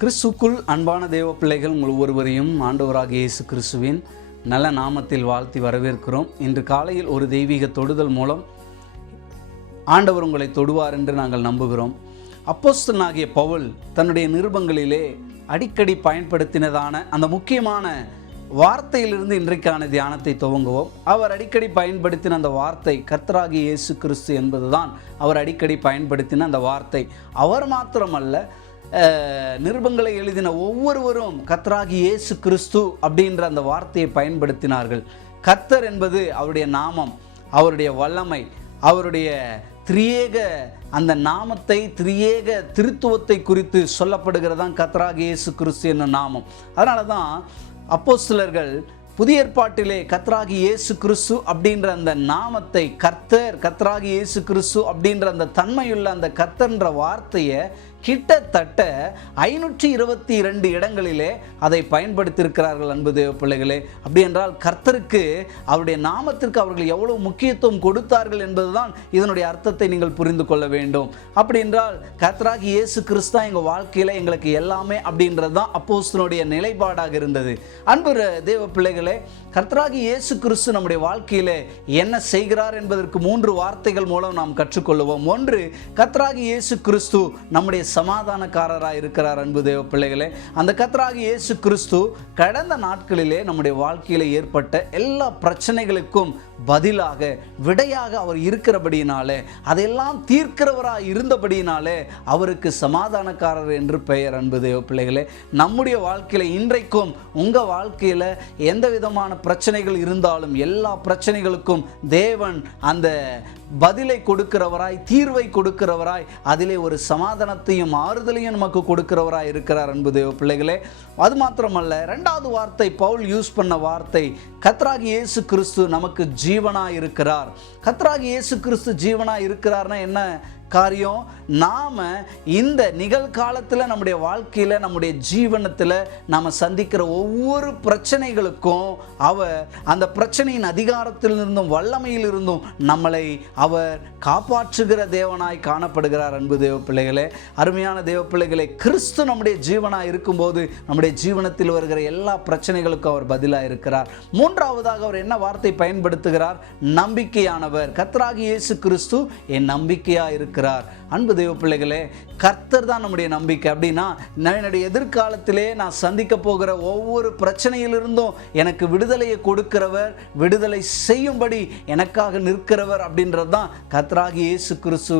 கிறிஸ்துக்குள் அன்பான தேவ பிள்ளைகள் உங்கள் ஒவ்வொருவரையும் ஆண்டவராகிய இயேசு கிறிஸ்துவின் நல்ல நாமத்தில் வாழ்த்தி வரவேற்கிறோம். இன்று காலையில் ஒரு தெய்வீக தொடுதல் மூலம் ஆண்டவர் உங்களை தொடுவார் என்று நாங்கள் நம்புகிறோம். அப்போஸ்தலனாகிய பவுல் தன்னுடைய நிருபங்களிலே அடிக்கடி பயன்படுத்தினதான அந்த முக்கியமான வார்த்தையிலிருந்து இன்றைக்கான தியானத்தை துவங்குவோம். அவர் அடிக்கடி பயன்படுத்தின அந்த வார்த்தை கர்த்தராகிய இயேசு கிறிஸ்து என்பதுதான் அவர் அடிக்கடி பயன்படுத்தின அந்த வார்த்தை. அவர் மாத்திரமல்ல, நிருபங்களை எழுதின ஒவ்வொருவரும் கர்த்தராகிய இயேசு கிறிஸ்து அப்படின்ற அந்த வார்த்தையை பயன்படுத்தினார்கள். கர்த்தர் என்பது அவருடைய நாமம், அவருடைய வல்லமை, அவருடைய திரியேக அந்த நாமத்தை, திரியேக திருத்துவத்தை குறித்து சொல்லப்படுகிறதான் கர்த்தராகிய இயேசு கிறிஸ்து என்னும் நாமம். அதனால தான் அப்போஸ்தலர்கள் புதிய ஏற்பாட்டிலே கர்த்தராகிய இயேசு கிறிஸ்து அப்படின்ற அந்த நாமத்தை, கர்த்தராகிய இயேசு கிறிஸ்து அப்படின்ற அந்த தன்மையுள்ள அந்த கர்த்தர்ன்ற வார்த்தையை கிட்டத்தட்ட 522 இடங்களிலே அதை பயன்படுத்தியிருக்கிறார்கள். அன்பு தேவ பிள்ளைகளே, அப்படி என்றால் கர்த்தருக்கு, அவருடைய நாமத்திற்கு அவர்கள் எவ்வளவு முக்கியத்துவம் கொடுத்தார்கள் என்பதுதான் இதனுடைய அர்த்தத்தை நீங்கள் புரிந்து கொள்ள வேண்டும். அப்படி என்றால் கர்த்தராகிய இயேசு கிறிஸ்து தான் எங்கள் வாழ்க்கையில் எங்களுக்கு எல்லாமே அப்படின்றது தான் அப்போஸ்தலனுடைய நிலைப்பாடாக இருந்தது. அன்பு தேவ பிள்ளைகளே, கர்த்தராகிய இயேசு கிறிஸ்து நம்முடைய வாழ்க்கையில் என்ன செய்கிறார் என்பதற்கு 3 வார்த்தைகள் மூலம் நாம் கற்றுக்கொள்வோம். ஒன்று, கர்த்தராகிய இயேசு கிறிஸ்து நம்முடைய சமாதானக்காரராக இருக்கிறார். அன்பு தேவ பிள்ளைகளே, அந்த கர்த்தராகிய இயேசு கிறிஸ்து கடந்த நாட்களிலே நம்முடைய வாழ்க்கையில் ஏற்பட்ட எல்லா பிரச்சனைகளுக்கும் பதிலாக, விடையாக அவர் இருக்கிறபடியினாலே, அதையெல்லாம் தீர்க்கிறவராக இருந்தபடியினாலே அவருக்கு சமாதானக்காரர் என்று பெயர். அன்பு தேவ பிள்ளைகளே, நம்முடைய வாழ்க்கையில் இன்றைக்கும் உங்கள் வாழ்க்கையில் எந்த விதமான பிரச்சனைகள் இருந்தாலும் எல்லா பிரச்சனைகளுக்கும் தேவன் அந்த பதிலை கொடுக்கிறவராய், தீர்வை கொடுக்கிறவராய், அதிலே ஒரு சமாதானத்தையும் ஆறுதலையும் நமக்கு கொடுக்கிறவராய் இருக்கிறார். அன்பு தேவ பிள்ளைகளே, அது மாத்திரமல்ல, 2வது வார்த்தை பவுல் யூஸ் பண்ண வார்த்தை கர்த்தராகிய இயேசு கிறிஸ்து நமக்கு ஜீவனாய் இருக்கிறார். கர்த்தராகிய இயேசு கிறிஸ்து ஜீவனாய் இருக்கிறார்னா என்ன காரியம்? நாம் இந்த நிகழ்காலத்தில் நம்முடைய வாழ்க்கையில், நம்முடைய ஜீவனத்தில் நாம் சந்திக்கிற ஒவ்வொரு பிரச்சனைகளுக்கும் அவர் அந்த பிரச்சனையின் அதிகாரத்திலிருந்தும் வல்லமையிலிருந்தும் நம்மளை அவர் காப்பாற்றுகிற தேவனாய் காணப்படுகிறார். அன்பு தேவ பிள்ளைகளே, அருமையான தேவ பிள்ளைகளே, கிறிஸ்து நம்முடைய ஜீவனாய் இருக்கும்போது நம்முடைய ஜீவனத்தில் வருகிற எல்லா பிரச்சனைகளுக்கும் அவர் பதிலாக இருக்கிறார். 3வதாக அவர் என்ன வார்த்தை பயன்படுத்துகிறார்? நம்பிக்கையானவர். கர்த்தராகிய இயேசு கிறிஸ்து என் நம்பிக்கையாக இருக்கிறார். அன்பு தேவ பிள்ளைகளே, கர்த்தர் தான் நம்முடைய நம்பிக்கை. அப்படின்னா என்னுடைய எதிர்காலத்திலே நான் சந்திக்க போகிற ஒவ்வொரு பிரச்சனையிலிருந்தும் எனக்கு விடுதலையை கொடுக்கிறவர், விடுதலை செய்யும்படி எனக்காக நிற்கிறவர் அப்படின்றது தான் கர்த்தராகிய இயேசு கிறிஸ்து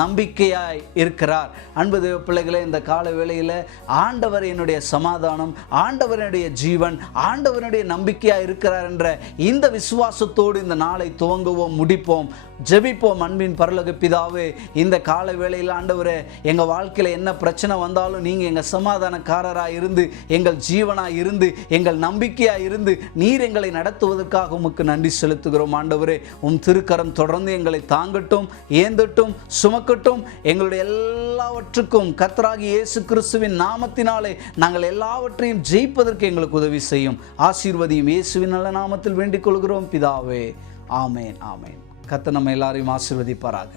நம்பிக்கையாய் இருக்கிறார். அன்பு தேவ பிள்ளைகளே, இந்த கால வேளையில் ஆண்டவர் என்னுடைய சமாதானம், ஆண்டவருடைய ஜீவன், ஆண்டவருடைய நம்பிக்கையாய் இருக்கிறார் என்ற இந்த விசுவாசத்தோடு இந்த நாளை துவங்குவோம், முடிப்போம், ஜெபிப்போம். அன்பின் பரலோக பிதாவே, இந்த கால வேளையில் ஆண்டவரே, எங்கள் வாழ்க்கையில் என்ன பிரச்சனை வந்தாலும் நீங்கள் எங்கள் சமாதானக்காரராக இருந்து, எங்கள் ஜீவனாக இருந்து, எங்கள் நம்பிக்கையாக இருந்து நீர் எங்களை நடத்துவதற்காக உமக்கு நன்றி செலுத்துகிறோம். ஆண்டவரே, உம் திருக்கரம் தொடர்ந்து எங்களை தாங்கட்டும், ஏந்தட்டும், சுமக்கட்டும். எங்களுடைய எல்லாவற்றுக்கும் கர்த்தராகிய இயேசு கிறிஸ்துவின் நாமத்தினாலே நாங்கள் எல்லாவற்றையும் ஜெயிப்பதற்கு எங்களுக்கு உதவி செய்யும். ஆசீர்வதியும். இயேசுவின் நல்ல நாமத்தில் வேண்டிக் கொள்கிறோம் பிதாவே. ஆமேன், ஆமேன். கர்த்தர் நம்ம எல்லாரையும் ஆசீர்வதிப்பாராக.